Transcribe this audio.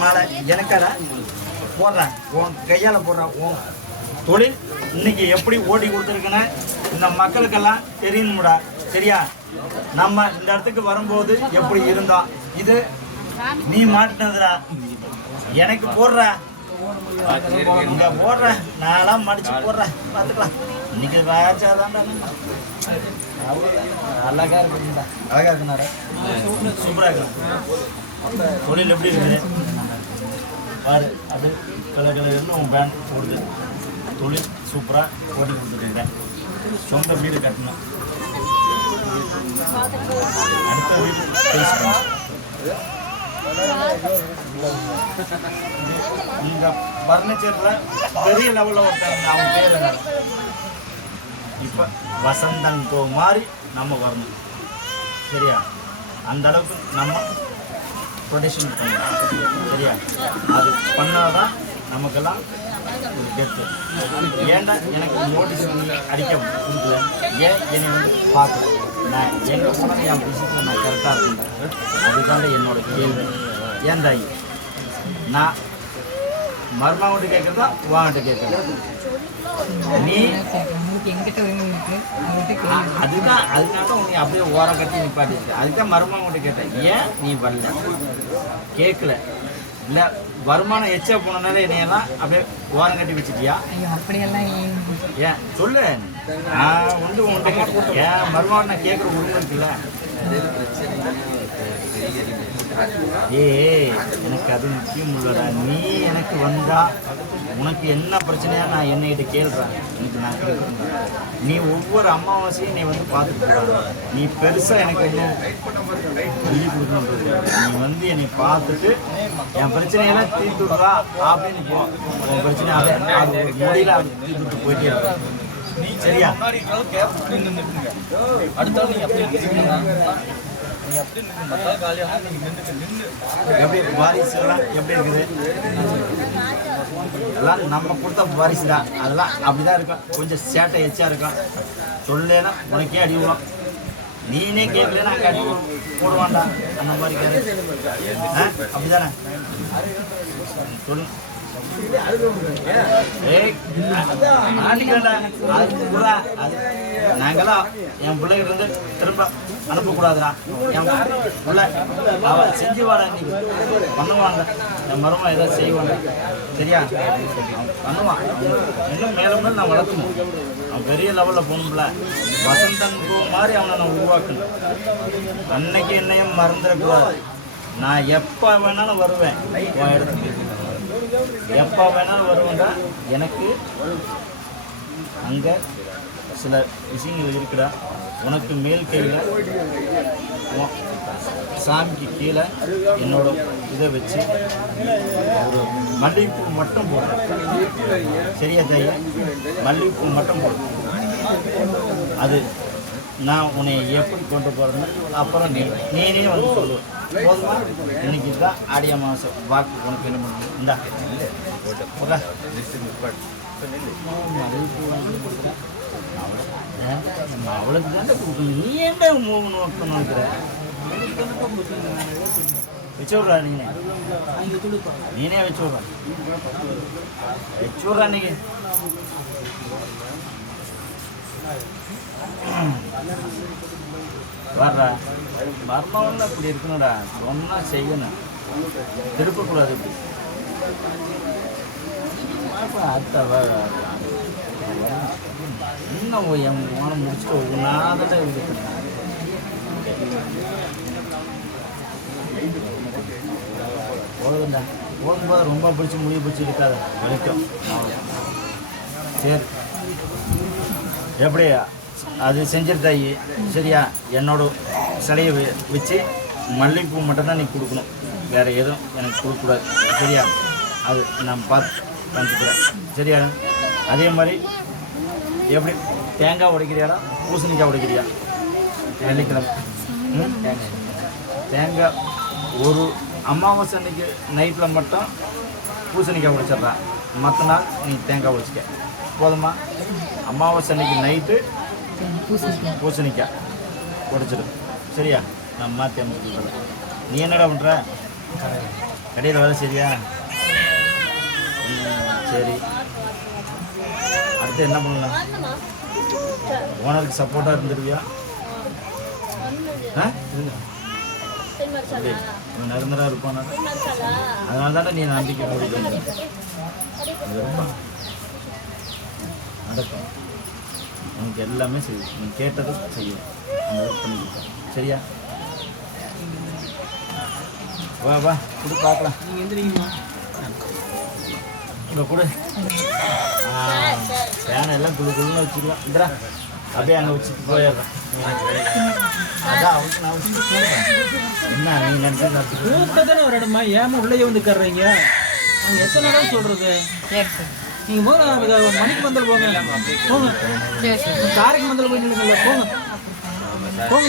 மாலை எனக்கடா போடுறேன், உன் கையால் போடுறேன். உன் தொழில் இன்னைக்கு எப்படி ஓடி கொடுத்துருக்குன்னு இந்த மக்களுக்கெல்லாம் தெரியணும்டா. சரியா? நம்ம இந்த இடத்துக்கு வரும்போது எப்படி இருந்தோம், இது நீ மாட்டினதுடா. எனக்கு போடுற இங்கே போடுற, நான்லாம் மடிச்சு போடுறேன், பார்த்துக்கலாம். இன்னைக்கு ராஜாதான் அழகா இருக்குங்களா? அழகா இருக்குனாரா? சூப்பராக இருக்கு. தொழில் எப்படி இருக்குது பாரு. அது கலர் கலர்னு உன் பேண்ட் கொடுத்து தொழில் சூப்பராக ஓட்டி கொடுத்துருக்குறேன். சொந்த வீடு கட்டணும், அடுத்த வீடு பேசணும். இந்த பர்னிச்சரில் பெரிய லெவலில் ஒருத்தர் அவங்க பேர் என்ன, இப்போ வசந்தங்கோ மாதிரி நம்ம வரணும். சரியா? அந்த அளவுக்கு நம்ம ப்ரொடக்ஷன் பண்ணணும். சரியா? அது பண்ணாதான் நமக்கெல்லாம் ஒரு கெத்து. ஏன்டா எனக்கு நோட்டீஸ் அடிக்க கொடுக்கல, ஏன் என்னை வந்து பார்க்கல, நான் எங்கே போனால் என் விஷயத்தில் நான் கரெக்டாக இருக்கேன். அதுதாங்க என்னோட கேள்வி. ஏன் தாயி, நான் மருமகிட்ட கேட்குறதா வாங்கிட்ட கேட்குறதா? நீ அதுதான் அதனால உன்னை அப்படியே ஓரம் கட்டி நிப்பாட்டிருக்கு. அதுதான் மருமகிட்ட கேட்டேன், ஏன் நீ வரல கேட்கல. இல்லை வருமானம் எச்சா போனனால என்னையெல்லாம் அப்படியே ஓரம் கட்டி வச்சுட்டியா? அப்படியெல்லாம் ஏன் சொல்லு. நான் வந்து உன்கிட்ட ஏன் மருமகன் நான் கேட்குற உரிமை இருக்குல்ல. எனக்கு அது முக்கியம் இல்லடா. நீ எனக்கு வந்தா உனக்கு என்ன பிரச்சனையா நான் என்னைகிட்ட கேள்றேன். எனக்கு நான் கேட்குறேன். நீ ஒவ்வொரு அமாவாசையும் நீ வந்து பார்த்துட்டு நீ பெருசாக எனக்கு இன்னும் சொல்லி கொடுக்கணுன்றது. நீ வந்து என்னை பார்த்துட்டு என் பிரச்சனையெல்லாம் தீர்த்து விடுறா அப்படின்னு போ. உன் பிரச்சனை அது முடியல தீர்த்துட்டு போயிட்டே இருக்க. சரியா? எப்படி வாரிசு எல்லாம் எப்படி இருக்குது? எல்லாம் நம்ம கொடுத்த வாரிசு தான். அதெல்லாம் அப்படிதான் இருக்கும். கொஞ்சம் சேட்டை எச்சா இருக்கும். சொல்லலைன்னா உனக்கே அடி விடும். நீனே கேட்கலன்னா அங்கே அடி போடுவான்டா. அந்த மாதிரி அப்படிதானே? சொல்லு. நாங்கெல்லாம் என் பிள்ளைகிட்ட இருந்து திரும்ப அனுப்பக்கூடாதுடா. என் பிள்ளை அவ செஞ்சு வாடா, நீ பண்ணுவாங்க. என் மருமா ஏதாவது செய்வாங்க. சரியா? பண்ணுவான். இன்னும் மேலும் மேலும் நான் வளர்க்கணும். அவன் பெரிய லெவலில் போகணும்ல. வசந்தன் மாதிரி அவனை நான் உருவாக்கணும். அன்னைக்கு என்னையும் மறந்துடக்கூடாது. நான் எப்போ வேணாலும் வருவேன் உன் இடத்துக்கு. எப்போ வேணாலும் வருவேன்டா. எனக்கு அங்கே சில விஷயங்கள் இருக்குடா. உனக்கு மேல் கையில் சாமிக்கு கீழே என்னோட இதை வச்சு ஒரு மல்லிகைப்பூ மட்டும் போடுறேன். சரியா தாய்? மல்லிகைப்பூ மட்டும் போடுறேன். அது நான் உன்னை எப்படி கொண்டு போகிறேன்னு அப்புறம் நீனே வந்து சொல்லுவேன். போதுமா? இன்னைக்கு தான் ஆடி அமாவாசை. வாக்கு உனக்கு என்ன பண்ணணும்? இந்தா அவளுக்கு தாண்டா கொடுக்கணும். நீ ஏன்டா நோக்கணும் இருக்கிற? வச்சு விட்றா. நீனே வச்சு விட்றா. வச்சு விட்றா. இன்னைக்கு வர்றா. மர்மம்ல இப்படி இருக்கணும்டா. சொன்னா செய்யணும், திருப்பக்கூடாது. இப்படி இன்னும் என் மனம் முடிச்சுட்டு ஒன்றாதான் இருக்கு. போதுண்டா. போகும்போது ரொம்ப பிடிச்சி முடிவு பிடிச்சி இருக்காது வரைக்கும். சரி, எப்படி அது செஞ்சிருந்தாயி? சரியா? என்னோட சிலையை வச்சு மல்லிகைப்பூ மட்டும்தான் நீ கொடுக்கணும். வேறு எதுவும் எனக்கு கொடுக்கக்கூடாது. சரியா? அது நான் பார்த்து காமிச்சுக்கிறேன். சரியா? அதே மாதிரி எப்படி தேங்காய் உடைக்கிறியாடா, பூசணிக்காய் உடைக்கிறியா? வெள்ளிக்கிழமை தேங்காய் ஒரு அமாவாசை அன்னைக்கு நைட்டில் மட்டும் பூசணிக்காய் உடைச்சிட்றேன். மற்ற நாள் நீ தேங்காய் உடைச்சிக்க. போதுமா? அமாவாசை அன்னைக்கு நைட்டு பூசணிக்காய் உடைச்சிடு. சரியா? நான் மாற்றி அமைச்சு. நீ என்னடா பண்ணுற? கடையில் வேலை சரியா? சரி, அடுத்து என்ன பண்ணலாம்? ஓனருக்கு சப்போர்ட்டாக இருந்துருவியா? இருங்க, நிரந்தரம் இருப்பானா? அதனால தானே நீ நம்பிக்கை கூட்டிட்டு வந்த. இருப்பான், நடக்கும், உனக்கு எல்லாமே செய்யும், நீ கேட்டதும் செய்யும், அந்த ஒர்க் பண்ணி கொடுப்பேன். சரியா? வா வா, கொடு பார்க்கலாம். நீங்கள் எந்திரிங்கம்மா, இப்போ கொடு. ஃபேனை எல்லாம் குழு குழுன்னு வச்சுருவேன். இந்தரா அப்படியே அங்கே வச்சுட்டு போயிடுறேன். அதான் அவனுக்கு நான் வச்சுட்டு என்ன நீ நினச்சி தானே ஒரு இடமா ஏமா உள்ளே வந்து கர்றீங்க? நாங்கள் எத்தனை நாள் சொல்கிறது? நீங்கள் போங்க, மணிக்கு மந்தல் போங்க, போங்க, காரைக்கு மந்தல் போய் நில்லுங்க, போங்க போங்க.